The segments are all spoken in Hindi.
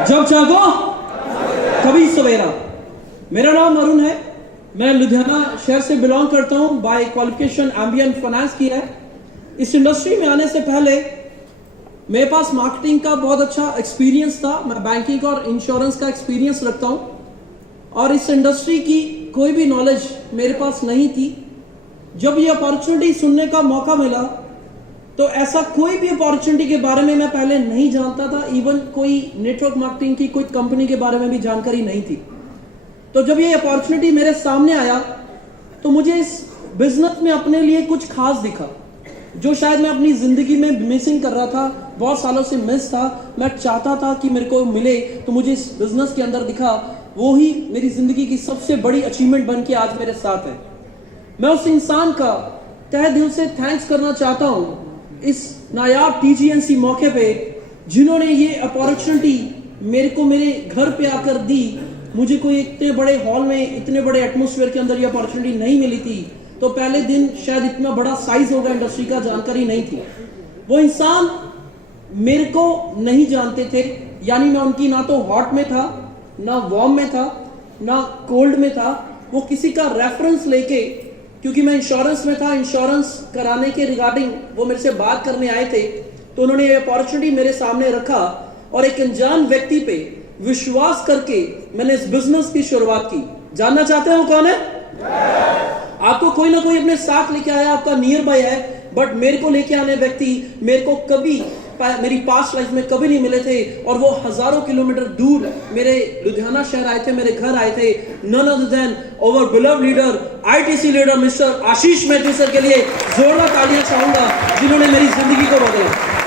जब जागो कभी सवेरा। मेरा नाम अरुण है, मैं लुधियाना शहर से बिलोंग करता हूं। बाय क्वालिफिकेशन एमबीए फाइनेंस किया है। इस इंडस्ट्री में आने से पहले मेरे पास मार्केटिंग का बहुत अच्छा एक्सपीरियंस था। मैं बैंकिंग और इंश्योरेंस का एक्सपीरियंस रखता हूं और इस इंडस्ट्री की कोई भी नॉलेज मेरे पास नहीं थी। जब ये अपॉर्चुनिटी सुनने का मौका मिला तो ऐसा कोई भी अपॉर्चुनिटी के बारे में मैं पहले नहीं जानता था। इवन कोई नेटवर्क मार्केटिंग की कोई कंपनी के बारे में भी जानकारी नहीं थी। तो जब ये अपॉर्चुनिटी मेरे सामने आया तो मुझे इस बिजनेस में अपने लिए कुछ खास दिखा जो शायद मैं अपनी जिंदगी में मिसिंग कर रहा था। बहुत सालों से मिस था। मैं चाहता था कि मेरे को मिले, तो मुझे इस बिजनेस के अंदर दिखा। वो ही मेरी जिंदगी की सबसे बड़ी अचीवमेंट बन के आज मेरे साथ है। मैं उस इंसान का तहे दिल से थैंक्स करना चाहता हूं इस नायाब टीजीएनसी मौके पे, जिन्होंने ये अपॉर्चुनिटी मेरे को मेरे घर पे आकर दी। मुझे कोई इतने बड़े हॉल में, इतने बड़े एटमॉस्फेयर के अंदर ये अपॉर्चुनिटी नहीं मिली थी। तो पहले दिन शायद इतना बड़ा साइज होगा इंडस्ट्री का, जानकारी नहीं थी। वो इंसान मेरे को नहीं जानते थे, यानी मैं उनकी ना तो हॉट में था, ना वार्म में था, ना कोल्ड में था। वो किसी का रेफरेंस लेके, क्योंकि मैं इंश्योरेंस में था, इंश्योरेंस कराने के रिगार्डिंग वो मेरे से बात करने आए थे, तो उन्होंने ये अपॉर्चुनिटी मेरे सामने रखा और एक अनजान व्यक्ति पे विश्वास करके मैंने इस बिजनेस की शुरुआत की। जानना चाहते हो कौन है? आपको कोई ना कोई अपने साथ लेके आया, आपका नियर बाय है, बट मेरे को लेके आने व्यक्ति मेरे को कभी मेरी पास्ट लाइफ में कभी नहीं मिले थे और वो हजारों किलोमीटर दूर मेरे लुधियाना शहर आए थे, मेरे घर आए थे। None other than our beloved leader, ITC leader mister Ashish Mathew sir के लिए जोरदार तालियां चाहूंगा, जिन्होंने मेरी जिंदगी को बदला।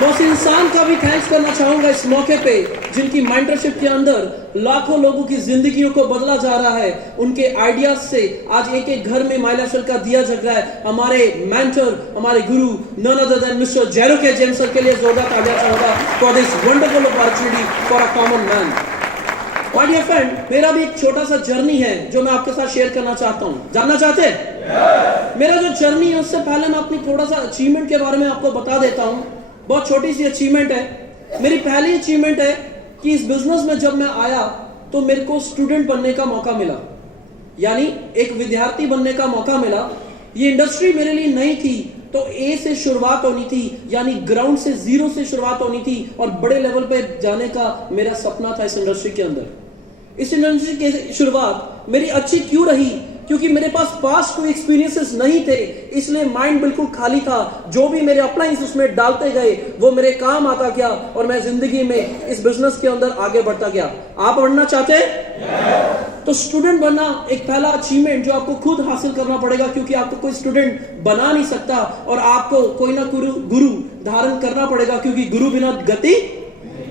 मैं उस इंसान का भी थैंक्स करना चाहूंगा इस मौके पे, जिनकी मेंटरशिप के अंदर लाखों लोगों की जिंदगियों को बदला जा रहा है। उनके आइडियाज से आज एक एक घर में माइलाशल का दिया जग रहा है। हमारे मेंटर, हमारे गुरु, none other than mister Jeroke James sir के लिए जोरदार तालियां चाहूंगा for this wonderful opportunity for a common man. My dear friend, मेरा भी एक छोटा सा जर्नी है जो मैं आपके साथ शेयर करना चाहता हूं। जानना चाहते हैं? मेरा जो जर्नी है उससे पहले मैं अपनी थोड़ा सा अचीवमेंट के बारे में आपको बता देता हूं। बहुत छोटी सी अचीवमेंट है। मेरी पहली अचीवमेंट है कि इस बिजनेस में जब मैं आया तो मेरे को स्टूडेंट बनने का मौका मिला, यानी एक विद्यार्थी बनने का मौका मिला। ये इंडस्ट्री मेरे लिए नई थी, तो ए से शुरुआत होनी थी, यानी ग्राउंड से, जीरो से शुरुआत होनी थी और बड़े लेवल पे जाने का मेरा सपना था इस इंडस्ट्री के अंदर। इस इंडस्ट्री की शुरुआत मेरी अच्छी क्यों रही? क्योंकि मेरे पास पास्ट कोई एक्सपीरियंसेस नहीं थे, इसलिए माइंड बिल्कुल खाली था। जो भी मेरे अप्लायंस उसमें डालते गए वो मेरे काम आता गया और मैं जिंदगी में इस बिजनेस के अंदर आगे बढ़ता गया। आप बढ़ना चाहते हैं? तो स्टूडेंट बनना एक पहला अचीवमेंट जो आपको खुद हासिल करना पड़ेगा, क्योंकि आपको कोई स्टूडेंट बना नहीं सकता और आपको कोई ना गुरु धारण करना पड़ेगा, क्योंकि गुरु बिना गति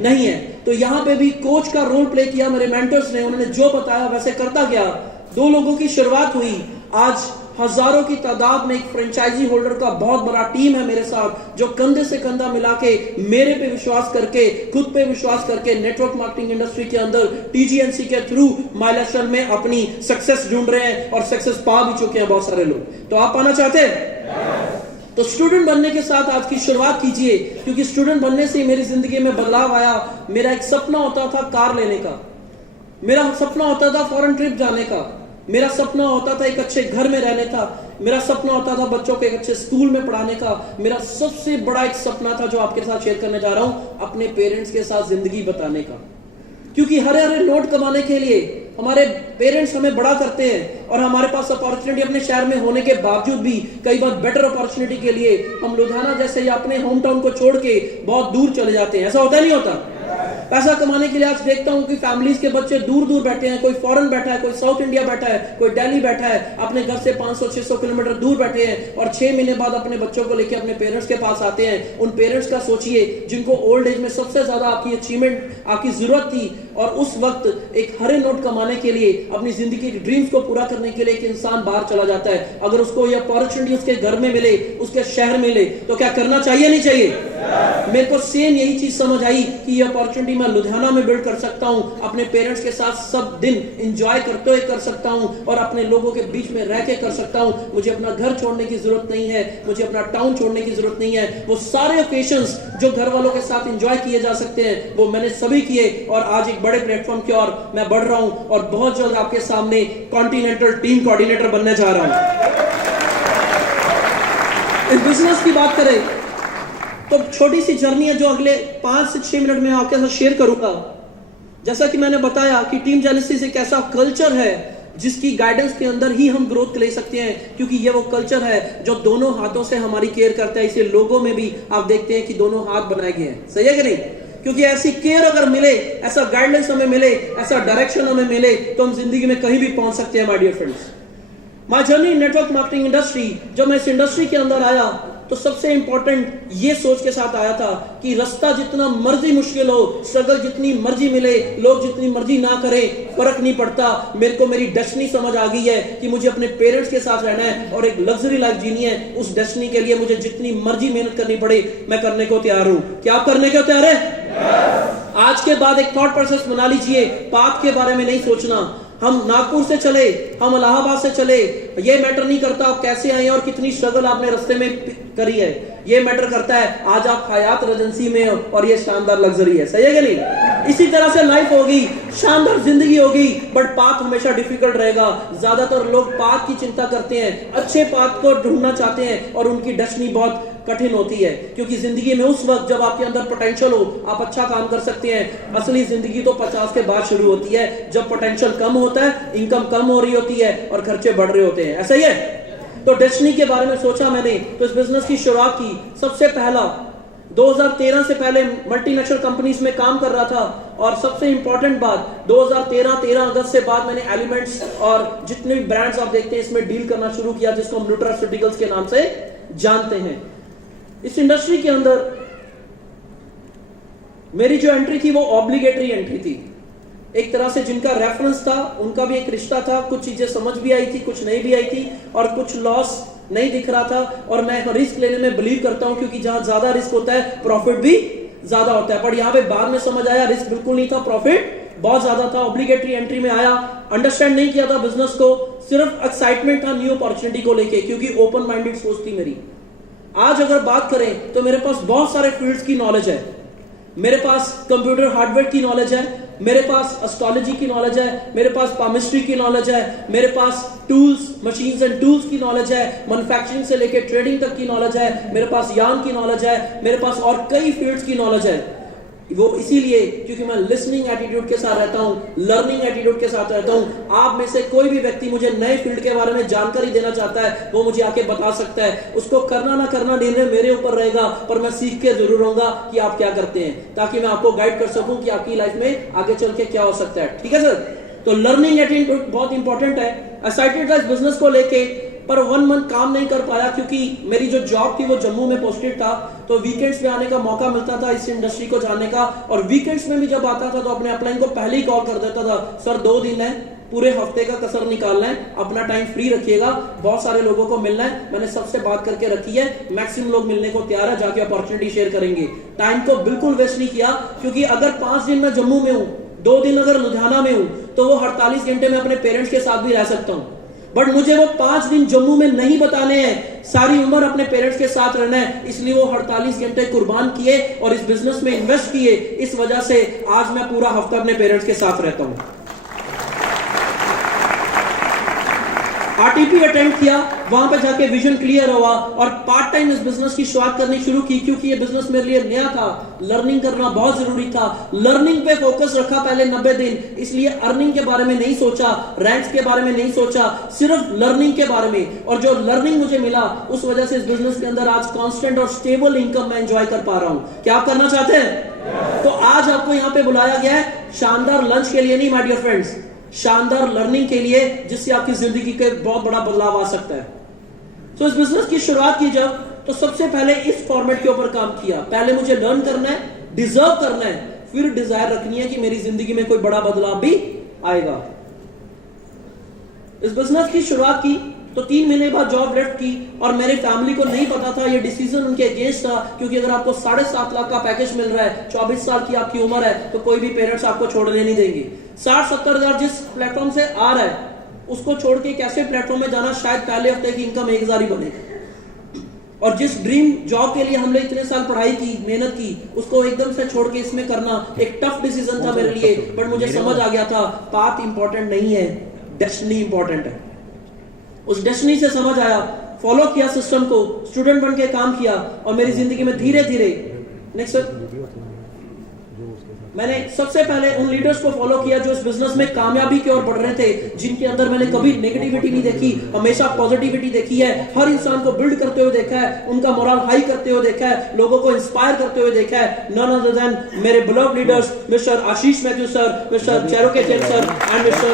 नहीं है। तो यहाँ पे भी कोच का रोल प्ले किया मेरे मेंटर्स ने। उन्होंने जो बताया वैसे करता गया। 2 लोगों की शुरुआत हुई। आज हजारों की तादाद में एक फ्रेंचाइजी होल्डर का बहुत बड़ा टीम है मेरे साथ, जो कंधे से कंधा मिला के मेरे पे विश्वास करके, खुद पे विश्वास करके नेटवर्क मार्केटिंग इंडस्ट्री के अंदर टीजीएनसी के थ्रू माइलस्टोन में अपनी सक्सेस ढूंढ रहे हैं और सक्सेस पा भी चुके हैं बहुत सारे लोग। तो आप पाना चाहते हैं? तो स्टूडेंट बनने के साथ आज की शुरुआत कीजिए, क्योंकि स्टूडेंट बनने से मेरी जिंदगी में बदलाव आया। मेरा एक सपना होता था कार लेने का, मेरा सपना होता था फॉरेन ट्रिप जाने का, मेरा सपना होता था एक अच्छे घर में रहने का, मेरा सपना होता था बच्चों को एक अच्छे स्कूल में पढ़ाने का। मेरा सबसे बड़ा एक सपना था जो आपके साथ शेयर करने जा रहा हूं, अपने पेरेंट्स के साथ जिंदगी बताने का। क्योंकि हरे हरे नोट कमाने के लिए हमारे पेरेंट्स हमें बड़ा करते हैं और हमारे पास अपॉर्चुनिटी अपने शहर में होने के बावजूद भी कई बार बेटर अपॉर्चुनिटी के लिए हम लुधियाना जैसे या अपने होम टाउन को छोड़ के बहुत दूर चले जाते हैं। ऐसा होता नहीं होता? पैसा कमाने के लिए आज देखता हूं कि फैमिलीज के बच्चे दूर दूर बैठे हैं। कोई फॉरेन बैठा है, कोई साउथ इंडिया बैठा है, कोई दिल्ली बैठा है, अपने घर से 500-600 किलोमीटर दूर बैठे हैं और 6 महीने बाद अपने बच्चों को लेकर अपने पेरेंट्स के पास आते हैं। उन पेरेंट्स का सोचिए जिनको ओल्ड एज में सबसे ज्यादा आपकी अचीवमेंट, आपकी जरूरत थी, और उस वक्त एक हरे नोट कमाने के लिए, अपनी जिंदगी के ड्रीम्स को पूरा करने के लिए एक इंसान बाहर चला जाता है। अगर उसको यह अपॉर्चुनिटी उसके घर में मिले, उसके शहर में मिले, तो क्या करना चाहिए नहीं चाहिए? मेरे को सेम यही चीज समझ आई कि ये अपॉर्चुनिटी मैं लुधियाना में बिल्ड कर सकता हूं, अपने पेरेंट्स के साथ सब दिन एंजॉय करते हुए कर सकता हूं और अपने लोगों के बीच में रह के कर सकता हूं। मुझे अपना घर छोड़ने की जरूरत नहीं है, मुझे अपना टाउन छोड़ने की जरूरत नहीं है। वो सारे ओकेशंस जो घर वालों के साथ एंजॉय किए जा सकते हैं वो मैंने सभी किए और आज एक बड़े प्लेटफॉर्म की ओर मैं बढ़ रहा हूं और बहुत जल्द आपके सामने कॉन्टिनेंटल टीम कोऑर्डिनेटर बनने जा रहा हूं। इस बिजनेस की बात करें तो छोटी सी जर्नी है जो अगले 5 से 6 मिनट में आपके साथ शेयर करूंगा। जैसा कि मैंने बताया कि टीम जेनेसिस एक ऐसा कल्चर है जिसकी गाइडेंस के अंदर ही हम ग्रोथ ले सकते हैं, क्योंकि ये वो कल्चर है जो दोनों हाथों से हमारी केयर करता है। इसे लोगों में भी आप देखते हैं कि दोनों हाथ बनाए गए हैं, सही है कि नहीं? क्योंकि ऐसी केयर अगर मिले, ऐसा गाइडेंस हमें मिले, ऐसा डायरेक्शन हमें मिले तो हम जिंदगी में कहीं भी पहुंच सकते हैं। My dear friends, my journey in network marketing industry, जब मैं इस इंडस्ट्री के अंदर आया तो सबसे इंपॉर्टेंट ये सोच के साथ आया था कि रास्ता जितना मर्जी मुश्किल हो, स्ट्रगल जितनी मर्जी मिले, लोग जितनी मर्जी ना करें, फर्क नहीं पड़ता। मेरे को मेरी डेस्टिनी समझ आ गई है कि मुझे अपने पेरेंट्स के साथ रहना है और एक लग्जरी लाइफ जीनी है। उस डेस्टिनी के लिए मुझे जितनी मर्जी मेहनत करनी पड़े मैं करने को तैयार हूं। क्या आप करने को तैयार है? आज के बाद एक थॉट प्रोसेस बना लीजिए, पाथ के बारे में नहीं सोचना। हम नागपुर से चले, हम इलाहाबाद से चले, ये मैटर नहीं करता आप कैसे आए और कितनी स्ट्रगल आपने रास्ते में करी है। ये मैटर करता है आज आप हयात रेजेंसी में हो और ये शानदार लग्जरी है, सही है कि नहीं? इसी तरह से लाइफ होगी, शानदार जिंदगी होगी, बट पाथ हमेशा डिफिकल्ट रहेगा। ज्यादातर लोग पाथ की चिंता करते हैं, अच्छे पाथ को ढूंढना चाहते हैं और उनकी डेस्टिनी बहुत कठिन होती है, क्योंकि जिंदगी में उस वक्त जब आपके अंदर पोटेंशियल हो आप अच्छा काम कर सकते हैं। असली जिंदगी तो 50 के बाद शुरू होती है, जब पोटेंशियल कम होता है, इनकम कम हो रही होती है और खर्चे बढ़ रहे होते हैं, ऐसा ही है। तो डेस्टिनी के बारे में सोचा मैंने, तो इस बिजनेस की शुरुआत की। सबसे पहला 2013 से पहले मल्टीनेशनल कंपनीज में काम कर रहा था और सबसे इंपॉर्टेंट बात 13 अगस्त से बाद मैंने एलिमेंट्स और जितने भी ब्रांड्स आप देखते हैं इसमें डील करना शुरू किया, जिसको हम न्यूट्रास्यूटिकल्स के नाम से जानते हैं। इस इंडस्ट्री के अंदर मेरी जो एंट्री थी वो ऑब्लिगेटरी एंट्री थी। एक तरह से जिनका रेफरेंस था उनका भी एक रिश्ता था, कुछ चीजें समझ भी आई थी, कुछ नहीं भी आई थी और कुछ लॉस नहीं दिख रहा था। और मैं रिस्क लेने में बिलीव करता हूं, क्योंकि जहां ज्यादा रिस्क होता है प्रॉफिट भी ज्यादा होता है। पर यहां पे बाद में समझ आया रिस्क बिल्कुल नहीं था, प्रॉफिट बहुत ज्यादा था। ऑब्लिगेटरी एंट्री में आया, अंडरस्टैंड नहीं किया था बिजनेस को, सिर्फ एक्साइटमेंट था न्यू अपॉर्चुनिटी को लेके, क्योंकि ओपन माइंडेड सोच थी मेरी। आज अगर बात करें तो मेरे पास बहुत सारे फील्ड्स की नॉलेज है। मेरे पास कंप्यूटर हार्डवेयर की नॉलेज है, मेरे पास एस्ट्रोलॉजी की नॉलेज है, मेरे पास केमिस्ट्री की नॉलेज है, मेरे पास टूल्स, मशीन्स एंड टूल्स की नॉलेज है, मैन्युफैक्चरिंग से लेकर ट्रेडिंग तक की नॉलेज है, मेरे पास यार्न की नॉलेज है, मेरे पास और कई फील्ड्स की नॉलेज है। वो इसीलिए क्योंकि मैं लिसनिंग एटीट्यूड के साथ रहता हूं, लर्निंग एटीट्यूड के साथ रहता हूं। आप में से कोई भी व्यक्ति मुझे नए फील्ड के बारे में जानकारी देना चाहता है, वो मुझे आके बता सकता है। उसको करना ना करना निर्णय मेरे ऊपर रहेगा, पर मैं सीख के जरूर रहूंगा कि आप क्या करते हैं, ताकि मैं आपको गाइड कर सकूं कि आपकी लाइफ में आगे चल के क्या हो सकता है। ठीक है सर? तो लर्निंग एटीट्यूड बहुत इंपॉर्टेंट है। एक्साइटेड था इस बिजनेस को लेके, पर 1 मंथ काम नहीं कर पाया क्योंकि मेरी जो जॉब थी वो जम्मू में पोस्टेड था। तो वीकेंड्स में आने का मौका मिलता था इस इंडस्ट्री को जानने का, और वीकेंड्स में भी जब आता था तो अपने अपलाइन को पहले ही कॉल कर देता था, सर 2 दिन है, पूरे हफ्ते का कसर निकालना है, अपना टाइम फ्री रखिएगा, बहुत सारे लोगों को मिलना है। मैंने सबसे बात करके रखी है, मैक्सिमम लोग मिलने को तैयार है, जाके अपॉर्चुनिटी शेयर करेंगे। टाइम को बिल्कुल वेस्ट नहीं किया, क्योंकि अगर 5 दिन मैं जम्मू में हूं, 2 दिन अगर लुधियाना में हूं, तो वो 48 घंटे में अपने पेरेंट्स के साथ भी रह सकता हूं। बट मुझे वो 5 दिन जम्मू में नहीं बताने हैं, सारी उम्र अपने पेरेंट्स के साथ रहना है। इसलिए वो 48 घंटे कुर्बान किए और इस बिजनेस में इन्वेस्ट किए। इस वजह से आज मैं पूरा हफ्ता अपने पेरेंट्स के साथ रहता हूं। आरटीपी अटेंड किया, वहां पे जाके विजन क्लियर हुआ और पार्ट टाइम इस बिजनेस की शुरुआत करनी शुरू की, क्योंकि ये बिजनेस मेरे लिए नया था। लर्निंग करना बहुत जरूरी था। लर्निंग पे फोकस रखा पहले 90 दिन, इसलिए अर्निंग के बारे में नहीं सोचा, रैंक्स के बारे में नहीं सोचा, सिर्फ लर्निंग के बारे में। और जो लर्निंग मुझे मिला उस वजह से इस बिजनेस के अंदर आज कांस्टेंट और स्टेबल इनकम मैं एंजॉय कर पा रहा हूं। क्या आप करना चाहते हैं? तो आज आपको यहां पे बुलाया गया है शानदार लंच के लिए नहीं माय डियर फ्रेंड्स, शानदार लर्निंग के लिए, जिससे आपकी जिंदगी के बहुत बड़ा बदलाव आ सकता है। तो इस बिजनेस की शुरुआत की जब, तो सबसे पहले इस फॉर्मेट के ऊपर काम किया। पहले मुझे लर्न करना है, डिजर्व करना है, फिर डिजायर रखनी है कि मेरी जिंदगी में कोई बड़ा बदलाव भी आएगा। इस बिजनेस की शुरुआत की तो 3 महीने बाद जॉब लेफ्ट की और मेरे फैमिली को नहीं पता था, ये डिसीजन उनके अगेंस्ट था, क्योंकि अगर आपको 7.5 लाख का पैकेज मिल रहा है, 24 साल की आपकी उम्र है, तो कोई भी पेरेंट्स आपको छोड़ने नहीं देंगे। 60-70 हजार जिस प्लेटफॉर्म से आ रहा है उसको छोड़ के कैसे प्लेटफॉर्म में जाना, शायद पहले हफ्ते की इनकम 1000 ही बने। और जिस ड्रीम जॉब के लिए हमने इतने साल पढ़ाई की, मेहनत की, उसको एकदम से छोड़ के इसमें करना एक टफ डिसीजन था मेरे लिए। बट मुझे समझ आ गया था पाथ इंपॉर्टेंट नहीं है, डेस्टिनी इंपॉर्टेंट है। उस डेस्टिनी से समझ आया, फॉलो किया सिस्टम को, स्टूडेंट बन के काम किया और मेरी जिंदगी में धीरे धीरे मैंने सबसे पहले उन लीडर्स को फॉलो किया जो इस बिजनेस में कामयाबी की ओर बढ़ रहे थे, जिनके अंदर मैंने कभी नेगेटिविटी नहीं देखी, हमेशा पॉजिटिविटी देखी है। हर इंसान को बिल्ड करते हुए देखा है, उनका मोरल हाई करते हुए देखा है, लोगों को इंस्पायर करते हुए देखा है। नन अदर देन मेरे beloved leaders mister Ashish Mathew sir, mister Cherokee Check sir and mister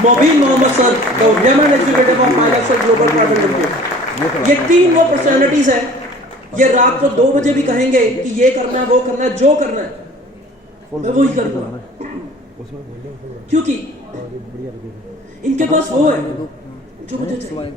Mobin Mohammed sir, the diamond executive of my life global partner limited. ये 3 वो पर्सनालिटीज है, ये रात को 2 बजे भी कहेंगे कि ये करना है, वो करना है, जो करना है मैं वही करूंगा, क्योंकि इनके पास वो है जो मुझे चाहिए।